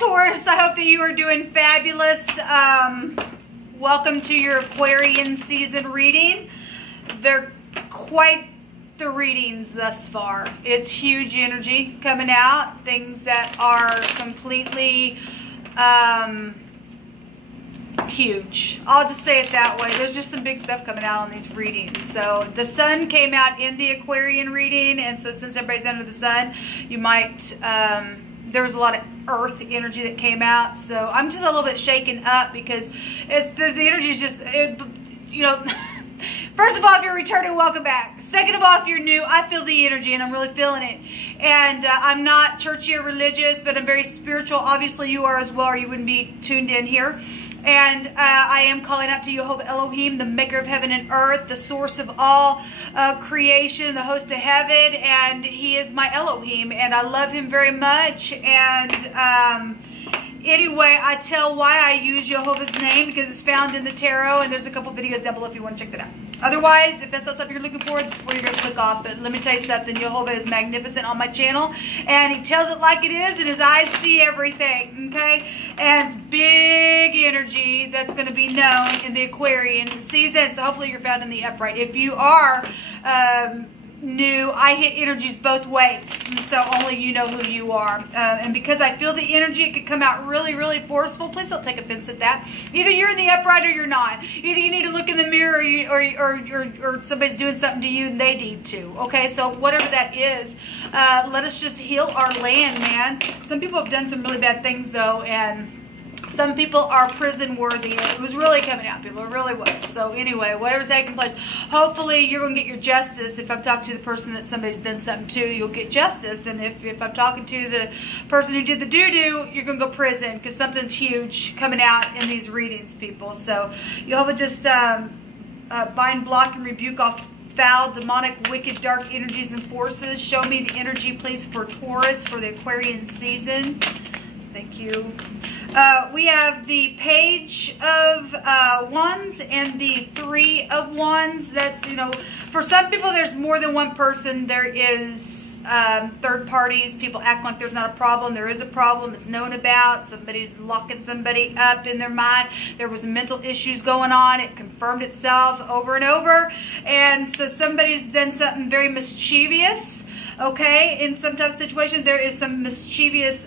Taurus, I hope that you are doing fabulous. Welcome to your Aquarian season reading. They're quite the readings thus far. It's huge energy coming out, things that are completely huge. I'll just say it that way. There's just some big stuff coming out on these readings. So the sun came out in the Aquarian reading, and so since everybody's under the sun, you might there was a lot of earth energy that came out. So I'm just a little bit shaken up because it's the energy is just you know. First of all, if you're returning, welcome back. Second of all, if you're new, I feel the energy and I'm really feeling it. And I'm not churchy or religious, but I'm very spiritual. Obviously, you are as well, or you wouldn't be tuned in here. And I am calling out to Jehovah Elohim, the maker of heaven and earth, the source of all creation, the host of heaven. And he is my Elohim, and I love him very much. And anyway, I tell why I use Jehovah's name because it's found in the tarot, and there's a couple videos down below if you want to check that out. Otherwise, if that's not something you're looking for, that's where you're going to click off. But let me tell you something, Jehovah is magnificent on my channel, and he tells it like it is, and his eyes see everything, okay? And it's big energy that's going to be known in the Aquarian season, so hopefully you're found in the upright. If you are new, I hit energies both ways, so only you know who you are. And because I feel the energy, it could come out really, really forceful. Please don't take offense at that. Either you're in the upright or you're not. Either you need to look in the mirror, or somebody's doing something to you and they need to. Okay, so whatever that is, let us just heal our land, man. Some people have done some really bad things though, and some people are prison worthy. It was really coming out, people. It really was. So anyway, whatever's taking place, hopefully you're going to get your justice. If I'm talking to the person that somebody's done something to, you'll get justice. And if I'm talking to the person who did the doo-doo, you're going to go prison because something's huge coming out in these readings, people. So Jehovah just bind, block, and rebuke off foul, demonic, wicked, dark energies and forces. Show me the energy, please, for Taurus for the Aquarian season. Thank you. We have the Page of Wands and the Three of Wands. That's, you know, for some people there's more than one person. There is third parties. People act like there's not a problem. There is a problem. It's known about. Somebody's locking somebody up in their mind. There was mental issues going on. It confirmed itself over and over. And so somebody's done something very mischievous. Okay, in some type of situation there is some mischievous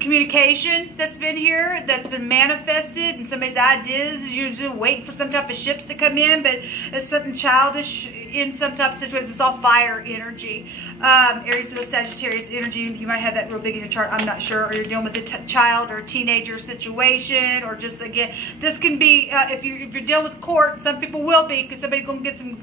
communication that's been here, that's been manifested, and somebody's ideas. You're just waiting for some type of ships to come in, but it's something childish in some type of situation. It's all fire energy. Aries with Sagittarius energy, you might have that real big in your chart, I'm not sure, or you're dealing with a child or a teenager situation, or just, again, this can be, if you're dealing with court, some people will be, because somebody's going to get some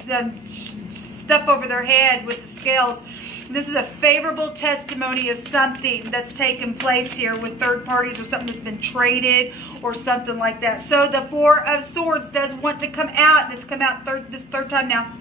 stuff over their head with the scales. This is a favorable testimony of something that's taken place here with third parties, or something that's been traded or something like that. So the Four of Swords does want to come out, and it's come out this third time now.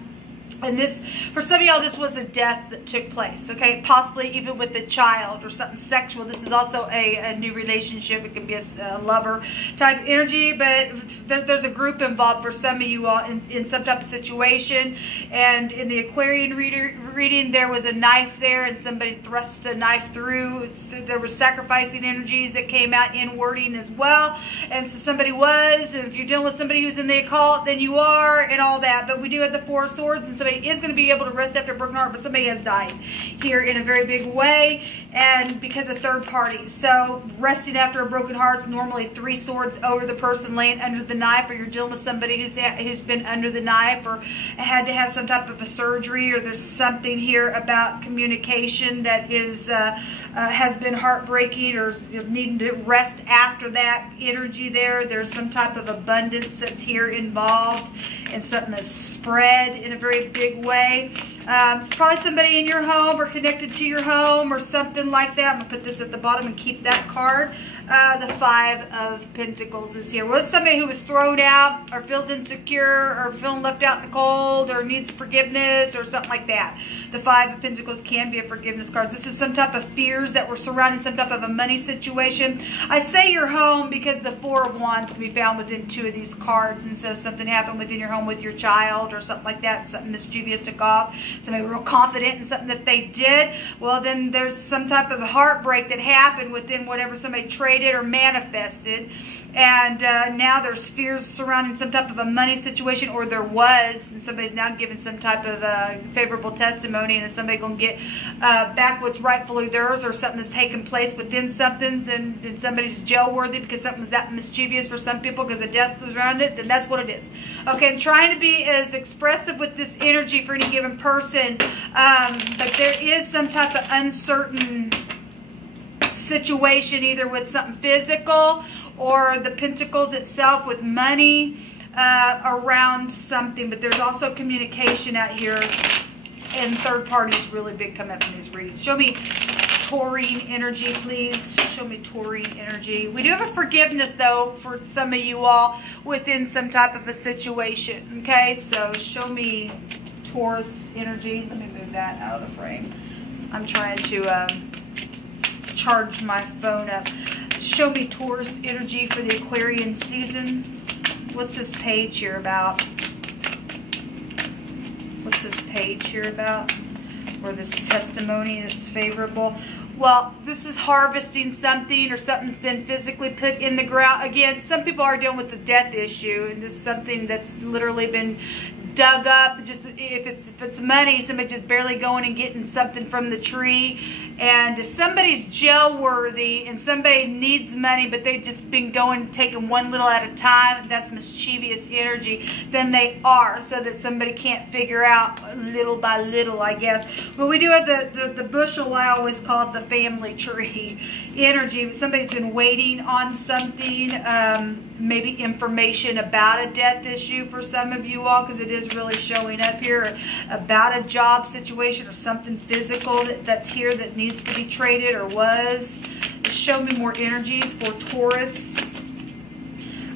And this, for some of y'all, this was a death that took place, okay? Possibly even with a child or something sexual. This is also a new relationship. It could be a lover type energy, but there's a group involved for some of you all in some type of situation. And in the Aquarian reading, there was a knife there, and somebody thrust a knife through. So there was sacrificing energies that came out in wording as well. And so somebody was, and if you're dealing with somebody who's in the occult, then you are, and all that. But we do have the Four of Swords, and somebody is going to be able to rest after a broken heart, but somebody has died here in a very big way, and because of third parties. So resting after a broken heart is normally 3 swords over the person laying under the knife, or you're dealing with somebody who's been under the knife or had to have some type of a surgery, or there's something here about communication that is has been heartbreaking, or needing to rest after that energy there. There's some type of abundance that's here involved, and something that's spread in a very big way. It's probably somebody in your home or connected to your home or something like that. I'm going to put this at the bottom and keep that card. The Five of Pentacles is here. Was somebody who was thrown out or feels insecure or feeling left out in the cold or needs forgiveness or something like that. The Five of Pentacles can be a forgiveness card. This is some type of fears that were surrounding some type of a money situation. I say your home because the Four of Wands can be found within 2 of these cards. And so something happened within your home with your child or something like that. Something mischievous took off. somebody real confident in something that they did. Well, then there's some type of heartbreak that happened within whatever somebody traded or manifested. And now there's fears surrounding some type of a money situation, or there was, and somebody's now giving some type of favorable testimony, and is somebody going to get back what's rightfully theirs, or something that's taken place within something, and somebody's jail worthy because something was that mischievous for some people because the death was around it, then that's what it is. Okay, I'm trying to be as expressive with this energy for any given person, but there is some type of uncertain situation, either with something physical or the pentacles itself with money around something. But there's also communication out here, and third party is really big coming up in these readings. Show me taurine energy, please. Show me taurine energy. We do have a forgiveness, though, for some of you all within some type of a situation. Okay, so show me Taurus energy. Let me move that out of the frame. I'm trying to charge my phone up. Show me Taurus energy for the Aquarian season. What's this page here about? What's this page here about? Or this testimony that's favorable? Well, this is harvesting something, or something's been physically put in the ground. Again, some people are dealing with the death issue, and this is something that's literally been dug up. Just if it's money, somebody just barely going and getting something from the tree. And if somebody's jail worthy and somebody needs money, but they've just been going, taking one little at a time, that's mischievous energy, then they are, so that somebody can't figure out little by little, I guess. But we do have the bushel, I always call it the family tree energy. Somebody's been waiting on something, maybe information about a death issue for some of you all, because it is really showing up here, about a job situation or something physical that's here that needs to be traded or was. Show me more energies for Taurus.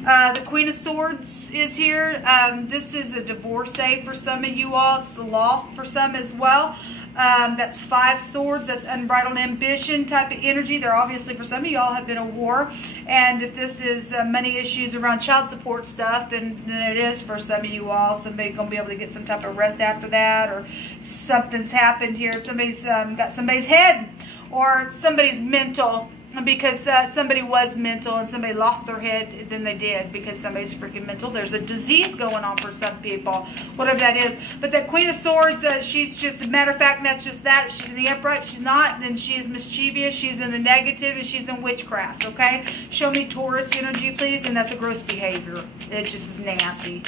The Queen of Swords is here. This is a divorcee for some of you all. It's the law for some as well. That's 5 swords. That's unbridled ambition type of energy. There obviously, for some of y'all, have been a war. And if this is money issues around child support stuff, then it is for some of you all. Somebody's going to be able to get some type of rest after that, or something's happened here. Somebody's got somebody's head, or somebody's mental, because somebody was mental and somebody lost their head, then they did, because somebody's freaking mental. There's a disease going on for some people, whatever that is. But that Queen of Swords, she's just, a matter of fact, that's just that. If she's in the upright, if she's not, then she is mischievous, she's in the negative, and she's in witchcraft, okay? Show me Taurus energy, please, and that's a gross behavior. It just is nasty.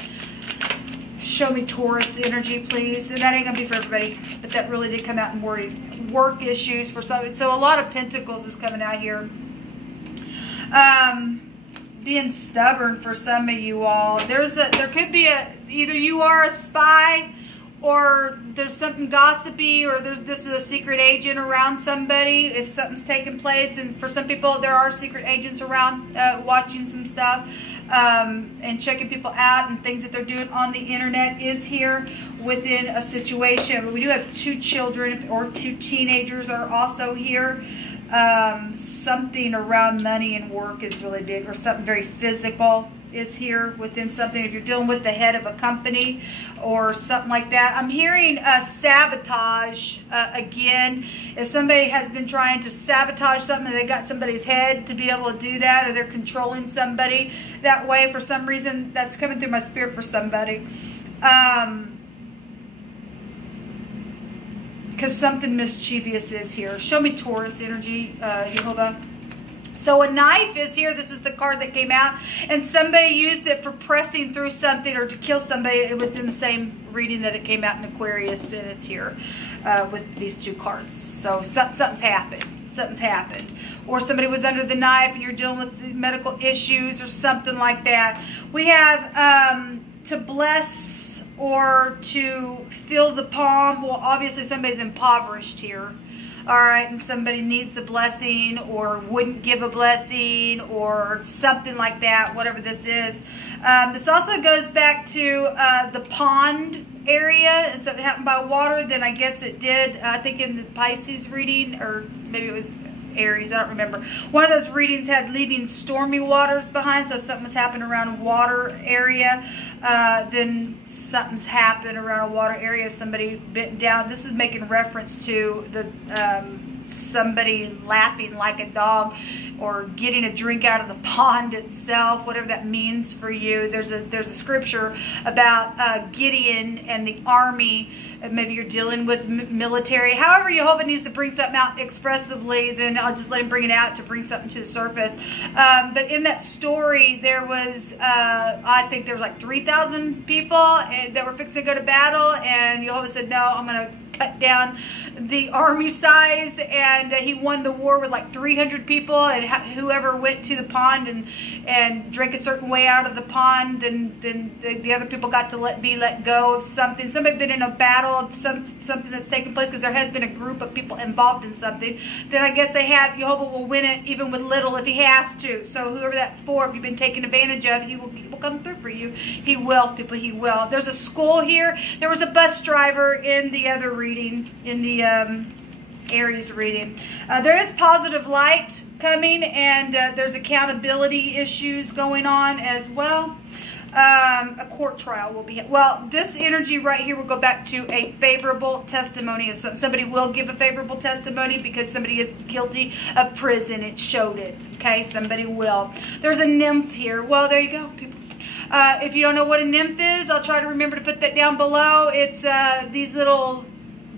Show me Taurus energy, please. And that ain't going to be for everybody, but that really did come out in work issues for some. So a lot of pentacles is coming out here. Being stubborn for some of you all. There could be either you are a spy, or there's something gossipy, or this is a secret agent around somebody if something's taking place. And for some people, there are secret agents around watching some stuff. And checking people out, and things that they're doing on the internet is here within a situation. But we do have 2 children, or 2 teenagers are also here. Something around money and work is really big, or something very physical is here within something. If you're dealing with the head of a company or something like that. I'm hearing sabotage again. If somebody has been trying to sabotage something, they got somebody's head to be able to do that, or they're controlling somebody that way for some reason. That's coming through my spirit for somebody. Because something mischievous is here. Show me Taurus energy, Jehovah. So a knife is here. This is the card that came out. And somebody used it for pressing through something or to kill somebody. It was in the same reading that it came out in Aquarius. And it's here with these 2 cards. So something's happened. Something's happened. Or somebody was under the knife and you're dealing with medical issues or something like that. We have to bless or to fill the palm. Well, obviously somebody's impoverished here. All right, and somebody needs a blessing or wouldn't give a blessing or something like that, whatever this is. This also goes back to the pond area, and something happened by water. Then I guess it did, I think in the Pisces reading, or maybe it was Aries, I don't remember. One of those readings had leaving stormy waters behind, so if something was happening around a water area, then something's happened around a water area. If somebody bent down, this is making reference to the somebody lapping like a dog, or getting a drink out of the pond itself, whatever that means for you. There's a scripture about Gideon and the army. Maybe you're dealing with military. However Jehovah needs to bring something out expressively, then I'll just let him bring it out to bring something to the surface. But in that story, there was, I think there was like 3,000 people that were fixing to go to battle, and Jehovah said, no, I'm going to cut down the army size, and he won the war with like 300 people, and whoever went to the pond and drank a certain way out of the pond, then the other people got to let go of something. Somebody been in a battle of something that's taken place, because there has been a group of people involved in something. Then I guess Jehovah will win it even with little if he has to. So whoever that's for, if you've been taken advantage of, he will come through for you. He will, people, he will. There's a school here. There was a bus driver in the other reading, in the Aries reading. There is positive light coming, and there's accountability issues going on as well. A court trial will be, well, this energy right here will go back to a favorable testimony of somebody will give a favorable testimony because somebody is guilty of prison. It showed it. Okay, somebody will. There's a nymph here. Well, there you go, people. If you don't know what a nymph is, I'll try to remember to put that down below. It's these little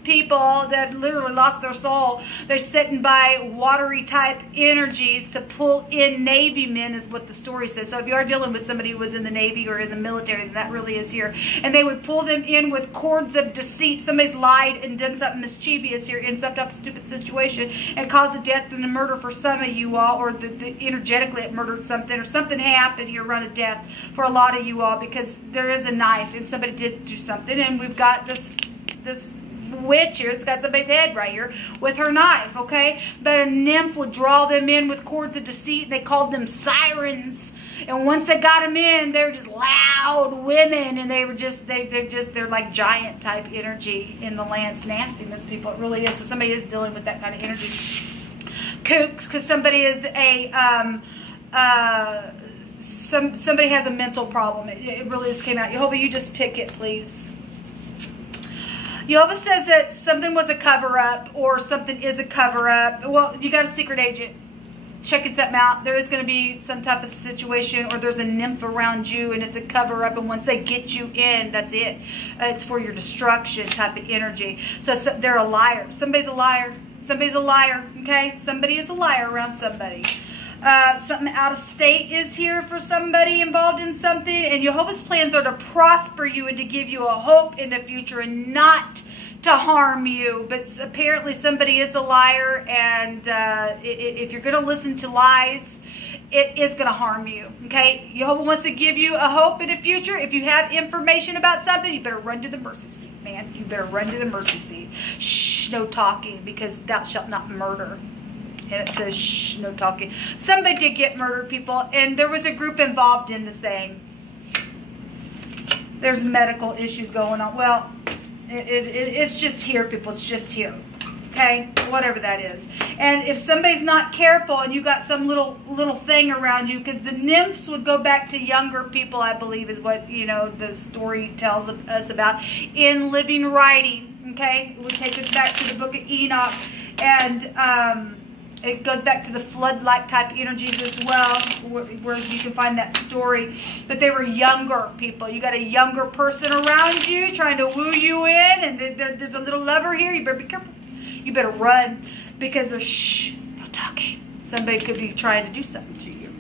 people that literally lost their soul. They're sitting by watery type energies to pull in Navy men, is what the story says. So if you are dealing with somebody who was in the Navy or in the military, then that really is here. And they would pull them in with cords of deceit. Somebody's lied and done something mischievous here in some type of stupid situation and caused a death and a murder for some of you all, or the energetically it murdered something, or something happened here around a death for a lot of you all, because there is a knife and somebody did do something. And we've got this witch here. It's got somebody's head right here with her knife, okay? But a nymph would draw them in with cords of deceit. They called them sirens. And once they got them in, they were just loud women, and they were just, they're like giant type energy in the land's nastiness, people. It really is. So somebody is dealing with that kind of energy. Kooks, because somebody is a, somebody has a mental problem. It really just came out. Jehovah, you just pick it, please. Jehovah says that something was a cover-up, or something is a cover-up. Well, you got a secret agent checking something out. There is going to be some type of situation, or there's a nymph around you, and it's a cover-up, and once they get you in, that's it. It's for your destruction type of energy. So they're a liar. Somebody's a liar. Somebody's a liar, okay? Somebody is a liar around somebody. Something out of state is here for somebody involved in something, and Jehovah's plans are to prosper you and to give you a hope in the future and not to harm you. But apparently somebody is a liar, and if you're going to listen to lies, it is going to harm you. Okay, Jehovah wants to give you a hope in the future. If you have information about something, you better run to the mercy seat, man. You better run to the mercy seat. Shh, no talking, because thou shalt not murder. And it says, shh, no talking. Somebody did get murdered, people. And there was a group involved in the thing. There's medical issues going on. Well, it's just here, people. It's just here. Okay? Whatever that is. And if somebody's not careful and you got some little thing around you, because the nymphs would go back to younger people, I believe, is what, you know, the story tells us about in living writing. Okay? It would take us back to the book of Enoch. And, it goes back to the flood-like type energies as well, where you can find that story. But they were younger people. You got a younger person around you trying to woo you in, and there's a little lover here. You better be careful. You better run, because there's shh, no talking. Somebody could be trying to do something to you.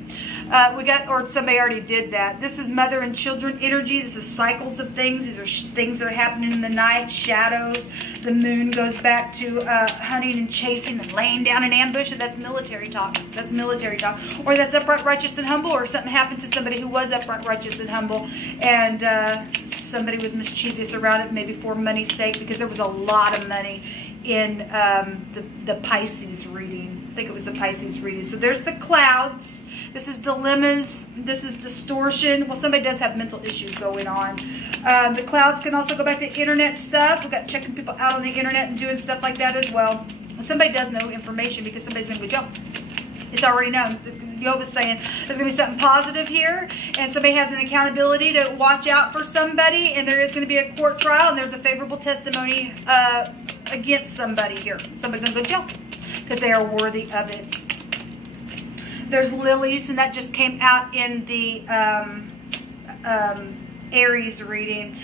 Or somebody already did that. This is mother and children energy. This is cycles of things. These are things that are happening in the night, shadows. The moon goes back to hunting and chasing and laying down an ambush. And that's military talk. That's military talk. Or that's upright, righteous, and humble. Or something happened to somebody who was upright, righteous, and humble. And somebody was mischievous around it, maybe for money's sake, because there was a lot of money in the Pisces reading. I think it was the Pisces reading. So there's the clouds. This is dilemmas. This is distortion. Well, somebody does have mental issues going on. The clouds can also go back to internet stuff. We've got checking people out on the internet and doing stuff like that as well. Somebody does know information because somebody's going to go jump. It's already known. Jehovah's saying there's going to be something positive here, and somebody has an accountability to watch out for somebody, and there is going to be a court trial, and there's a favorable testimony against somebody here. Somebody's going to go jail because they are worthy of it. There's lilies, and that just came out in the Aries reading.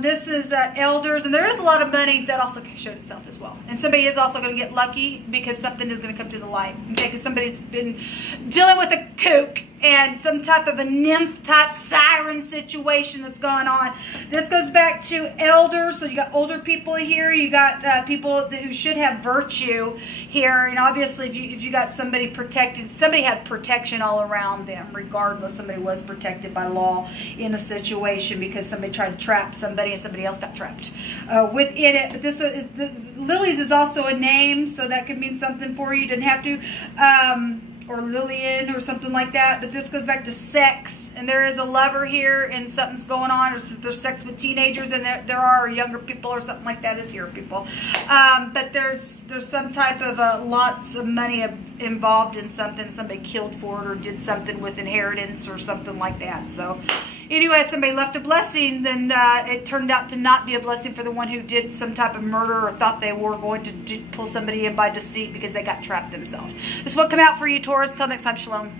This is elders, and there is a lot of money that also showed itself as well. And somebody is also going to get lucky because something is going to come to the light. Okay, because somebody's been dealing with a kook and some type of a nymph type siren situation that's going on. This goes back to elders. So you got older people here. You got people who should have virtue here. And obviously if you got somebody protected, somebody had protection all around them regardless. Somebody was protected by law in a situation because somebody tried to trap somebody and somebody else got trapped within it. But this the lilies is also a name, so that could mean something for you. You didn't have to or Lillian or something like that. But this goes back to sex, and there is a lover here and something's going on, or if there's sex with teenagers, and there are younger people or something like that is here people. But there's some type of lots of money involved in something. Somebody killed for it or did something with inheritance or something like that. So anyway, somebody left a blessing, then it turned out to not be a blessing for the one who did some type of murder or thought they were going to pull somebody in by deceit because they got trapped themselves. This will come out for you, Taurus. Until next time, shalom.